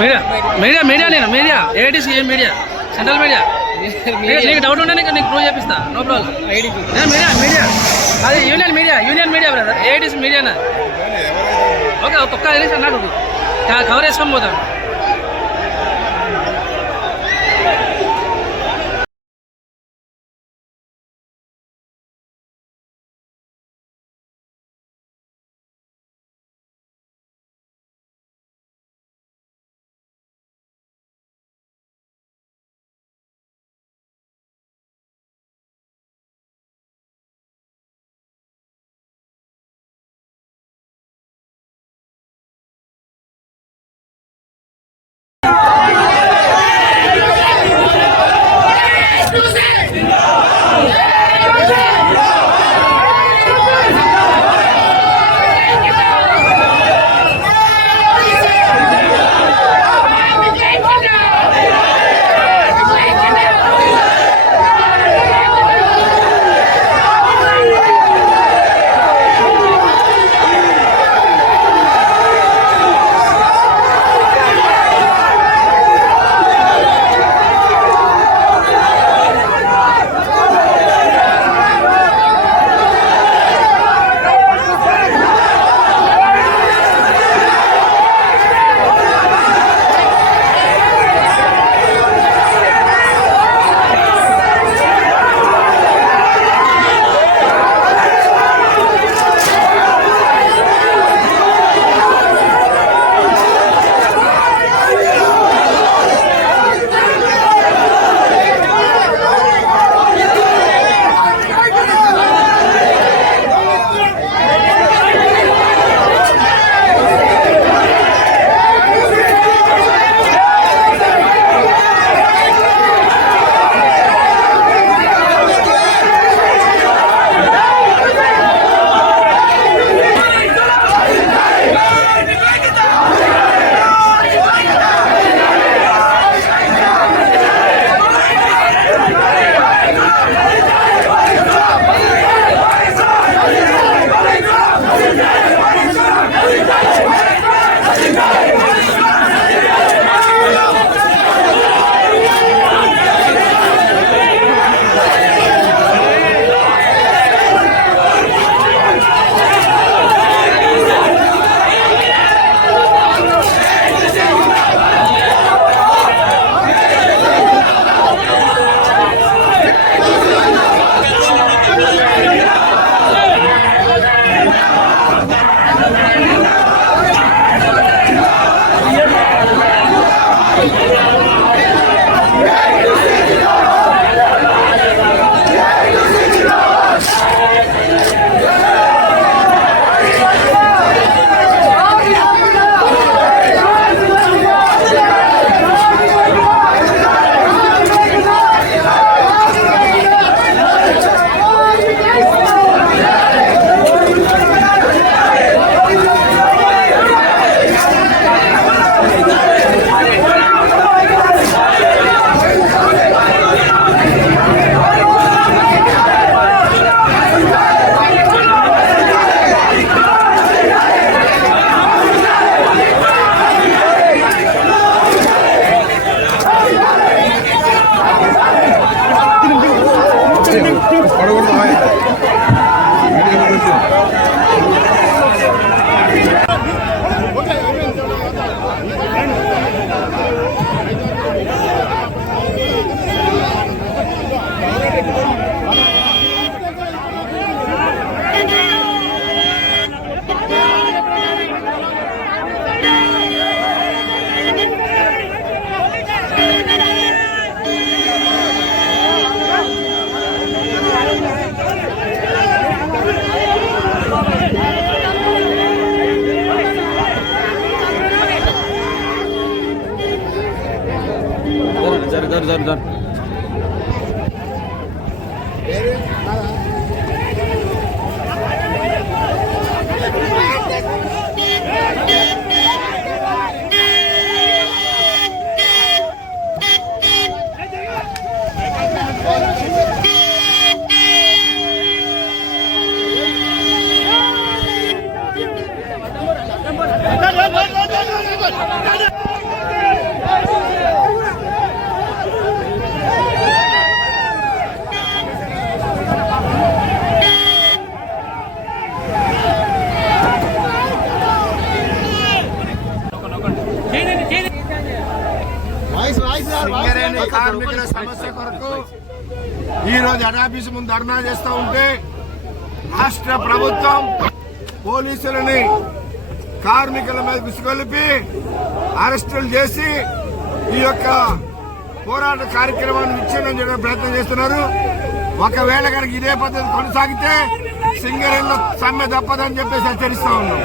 Media media media నేను media AITC media central media నీకు doubt ఉంటే నీకు ప్రూవ్ చేపిస్తా నో ప్రాబ్లం మీడియా మీడియా అది యూనియన్ మీడియా బ్రదర్ ఏఐటీసీ మీడియానా ఓకే ఒక్క నిమిషం అన్నాడు కవర్ వేసుకొని పోతాను जर Go! కార్మికుల సమస్య కొరకు ఈరోజు హెడ్ ఆఫీస్ ముందు ధర్నా చేస్తూ ఉంటే రాష్ట్ర ప్రభుత్వం పోలీసులని కార్మికుల మీద విసుగొలిపి అరెస్టులు చేసి ఈ యొక్క పోరాట కార్యక్రమాన్ని విచ్ఛిన్నం చేయడం ప్రయత్నం చేస్తున్నారు. ఒకవేళ కనుక ఇదే పద్ధతి కొనసాగితే సింగరేణిలో సమ్మె తప్పదని చెప్పేసి హెచ్చరిస్తా ఉన్నాం.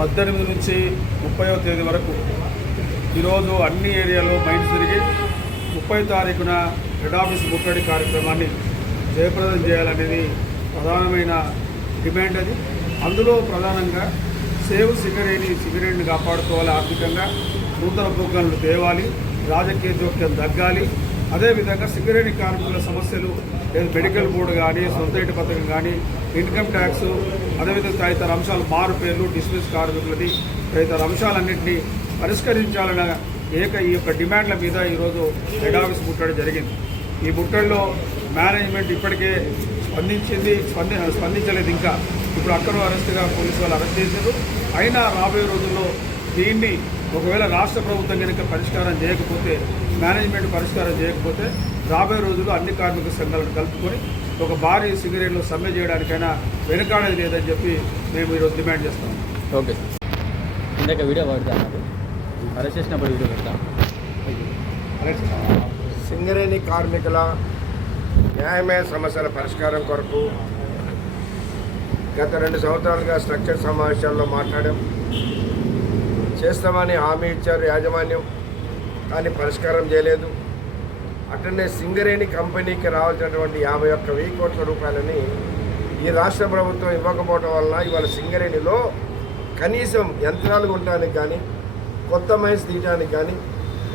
18 నుంచి 30వ తేదీ వరకు ఈరోజు అన్ని ఏరియాలో మైండ్ తిరిగి 30 తారీఖున హెడ్ ఆఫీస్ ముట్టడి కార్యక్రమాన్ని జయప్రదం చేయాలనేది ప్రధానమైన డిమాండ్. అది అందులో ప్రధానంగా సేవ్ సింగరేణిని కాపాడుకోవాలి, ఆర్థికంగా నూతన ప్రోగ్రాంలు తేవాలి, రాజకీయ జోక్యం తగ్గాలి. అదేవిధంగా సింగరేణి కార్మికుల సమస్యలు మెడికల్ బోర్డు కానీ, సొంత ఇంటి పథకం కానీ, ఇన్కమ్ ట్యాక్స్, అదేవిధంగా తదితర అంశాలు, మారు పేర్లు, డిస్మిస్ కార్మికులది తదితర అంశాలన్నింటినీ పరిష్కరించాలన్న ఈ యొక్క డిమాండ్ల మీద ఈరోజు హెడ్ ఆఫీస్ ముట్టడి జరిగింది. ఈ ముట్టడిలో మేనేజ్మెంట్ ఇప్పటికే స్పందించలేదు. ఇంకా ఇప్పుడు అక్కడ అరెస్ట్గా పోలీసు వాళ్ళు అరెస్ట్ చేశారు. అయినా రాబోయే రోజుల్లో దీన్ని ఒకవేళ రాష్ట్ర ప్రభుత్వం కనుక పరిష్కారం చేయకపోతే, మేనేజ్మెంట్ పరిష్కారం చేయకపోతే రాబోయే రోజుల్లో అన్ని కార్మిక సంఘాలను కలుపుకొని ఒక భారీ సింగరేణిలో సమ్మె చేయడానికైనా వెనుకాడేది లేదని చెప్పి మేము ఈరోజు డిమాండ్ చేస్తాం. ఓకే, ఇందాక వీడియో పడతాను, అరెస్ట్ చేసినప్పుడు వీడియో పెడతాం. సింగరేణి కార్మికుల న్యాయమైన సమస్యల పరిష్కారం కొరకు గత 2 సంవత్సరాలుగా స్ట్రక్చర్ సమావేశాల్లో మాట్లాడాం. చేస్తామని హామీ ఇచ్చారు యాజమాన్యం, కానీ పరిష్కారం చేయలేదు. అట్లనే సింగరేణి కంపెనీకి రావాల్సినటువంటి 51,000 కోట్ల రూపాయలని ఈ రాష్ట్ర ప్రభుత్వం ఇవ్వకపోవడం వలన ఇవాళ సింగరేణిలో కనీసం యంత్రాలు కొనడానికి కానీ, కొత్త మైన్స్ తీయడానికి కానీ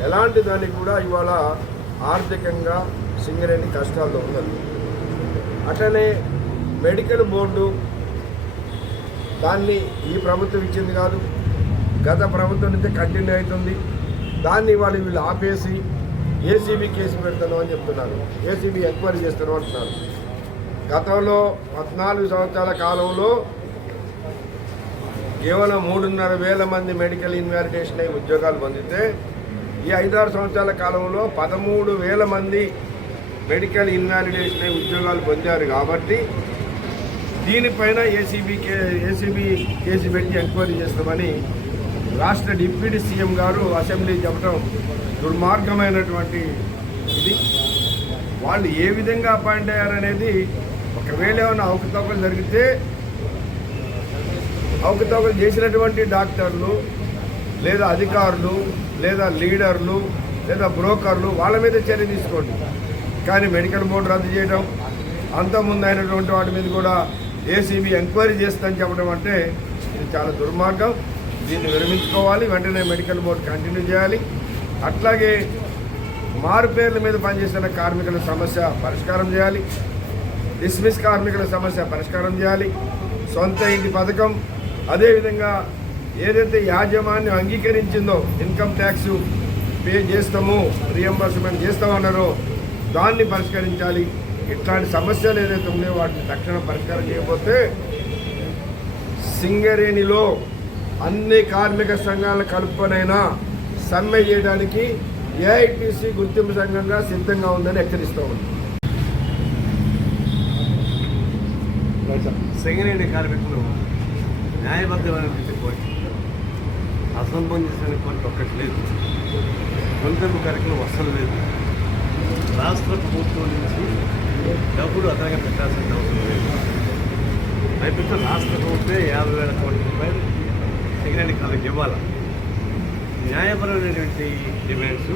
ఎలాంటి దానికి కూడా ఇవాళ ఆర్థికంగా సింగరేణి కష్టాల్లో ఉన్నది. అట్లనే మెడికల్ బోర్డు దాన్ని ఈ ప్రభుత్వం ఇచ్చింది కాదు, గత ప్రభుత్వం నుంచి కంటిన్యూ అవుతుంది. దాన్ని వీళ్ళు ఆపేసి ఏసీబీ కేసు పెడతాను అని చెప్తున్నారు, ఏసీబీ ఎంక్వైరీ చేస్తాను అంటున్నారు. గతంలో 14 సంవత్సరాల కాలంలో కేవలం 3,500 మంది మెడికల్ ఇన్వాలిడేషన్ అయి ఉద్యోగాలు పొందితే, ఈ 5-6 సంవత్సరాల కాలంలో 13,000 మంది మెడికల్ ఇన్వాలిడేషన్ అయి ఉద్యోగాలు పొందారు. కాబట్టి దీనిపైన ఏసీబీ కేసు పెట్టి ఎంక్వైరీ చేస్తామని రాష్ట్ర డిప్యూటీ సీఎం గారు అసెంబ్లీ చెప్పడం దుర్మార్గమైనటువంటి ఇది. వాళ్ళు ఏ విధంగా అపాయింట్ అయ్యారనేది, ఒకవేళ ఏమైనా అవకతవకలు జరిగితే అవకతవకలు చేసినటువంటి డాక్టర్లు లేదా అధికారులు లేదా లీడర్లు లేదా బ్రోకర్లు వాళ్ళ మీద చర్య తీసుకోండి. కానీ మెడికల్ బోర్డు రద్దు చేయడం, అంతకుముందు అయినటువంటి వాటి మీద కూడా ఏసీబీ ఎంక్వైరీ చేస్తుందని చెప్పడం అంటే ఇది చాలా దుర్మార్గం. దీన్ని విరమించుకోవాలి, వెంటనే మెడికల్ బోర్డు కంటిన్యూ చేయాలి. అట్లాగే మారు పేర్ల మీద పనిచేస్తున్న కార్మికుల సమస్య పరిష్కారం చేయాలి, డిస్మిస్ కార్మికుల సమస్య పరిష్కారం చేయాలి, సొంత ఇంటి పథకం, అదేవిధంగా ఏదైతే యాజమాన్యం అంగీకరించిందో ఇన్కమ్ ట్యాక్స్ పే చేస్తాము, రియంబర్స్మెంట్ చేస్తామన్నారో దాన్ని పరిష్కరించాలి. ఇట్లాంటి సమస్యలు ఏదైతే ఉన్నాయో వాటిని తక్షణం పరిష్కారం చేయకపోతే సింగరేణిలో అన్ని కార్మిక సంఘాలను కలుపుకొనైనా సమ్మె చేయడానికి ఏఐటీసీ గుర్తింపు సంఘంగా సిద్ధంగా ఉందని హెచ్చరిస్తూ ఉంది. సింగరేణి కార్మికులు న్యాయబద్ధమైనటువంటి కోరిక, అసంబంధించినటువంటి ఒక్కటి లేదు, గుంతెంపు కార్యక్రమం అస్సలు లేదు. రాష్ట్ర ప్రభుత్వం నుంచి డబ్బులు అదనంగా పెట్టాల్సిన అవసరం లేదు. పైపెట్టిన రాష్ట్ర ప్రభుత్వమే 50,000 కోట్ల రూపాయలు సింగరేణి కార్మికులకు ఇవ్వాలి. న్యాయపరమైనటువంటి డిమాండ్స్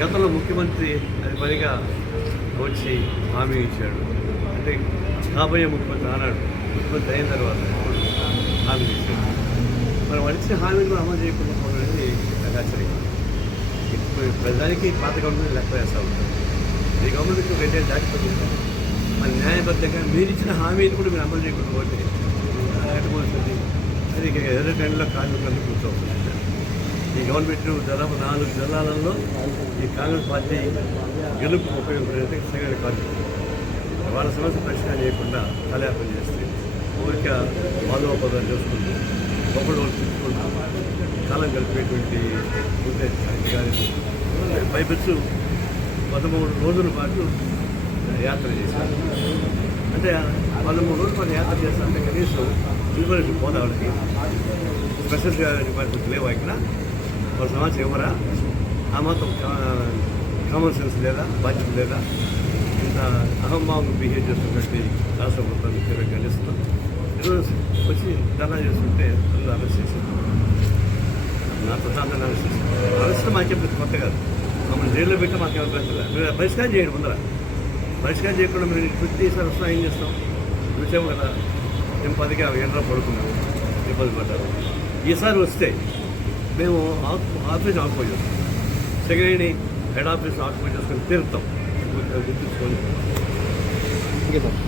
గతంలో ముఖ్యమంత్రి అది పనిగా వచ్చి హామీ ఇచ్చాడు. అంటే కాబోయే ముఖ్యమంత్రి ఆనాడు ముఖ్యమంత్రి అయిన తర్వాత హామీ ఇచ్చాడు. మనం ఇచ్చిన హామీలు అమలు చేయకుండా అనేది నాకు ఆశ్చర్యం. ఇప్పుడు ప్రజానికి పాత గవర్నమెంట్ లెక్క వేస్తూ ఉంటారు. ఈ గవర్నమెంట్కి 2 ఏళ్ళు దాటిపోతుంది. మరి న్యాయబద్ధంగా మీరు ఇచ్చిన హామీని కూడా మీరు అమలు చేయకుండా పోతే ఎటుపోతుంది. అది 2 నెలల్లో కార్మికులందరూ కూర్చోవుతుంది. ఈ గవర్నమెంట్ దాదాపు 4 జిల్లాలలో ఈ కాంగ్రెస్ పార్టీ గెలుపు ఉపయోగపడే సింగరేణి కార్మికులు వాళ్ళ సమస్య పరిష్కారం చేయకుండా కాలయాపన చేస్తే ఊరిక మాధవ పదాలు చేసుకుంటూ ఒకళ్ళు తిట్టుకుంటూ కాలం గడిపేటువంటి అధికారులు పైపెచ్చు 13 రోజుల పాటు యాత్ర చేశారు. అంటే 13 రోజుల పాటు యాత్ర చేస్తారంటే కనీసం ఇన్ఫర్మేషన్ పోదా వాళ్ళకి స్పెషల్ డిపార్ట్మెంట్ లేవు ఇక్కడ వాళ్ళ సమాచారం ఇవ్వరా? ఆ మాత్రం కామన్ సెన్స్ లేదా, బాధ్యత లేదా? ఇంత అహంభావంగా బిహేవ్ చేస్తున్నట్టు రాష్ట్ర ప్రభుత్వాన్ని తీవ్రంగా ఖండిస్తున్నాం. ఈరోజు వచ్చి ధర్నా చేస్తుంటే అందరూ అరెస్ట్ చేశారు. నా ప్రశాంతాన్ని అరెస్ట్ చేశారు. అరెస్ట్ మాకు చెప్పేది కొత్త కాదు. మమ్మల్ని జైల్లో పెట్టి మాకు ఎవరు మీరు పరిష్కారం చేయండి. ముందర పరిష్కారం చేయకుండా మీరు ప్రతిసారి వస్తున్నా ఏం చేస్తాం? చూసాము కదా, మేము 10కి 50 గంటలు పడుకున్నాము, ఇబ్బంది పడ్డారు. ఈసారి వస్తే మేము ఆఫీస్ ఆక్యుపై చేస్తాం. సెక్రటరీని హెడ్ ఆఫీస్ ఆక్యుపై చేసుకొని తీరుతాం. గుర్తుంచుకొని. Okay sir.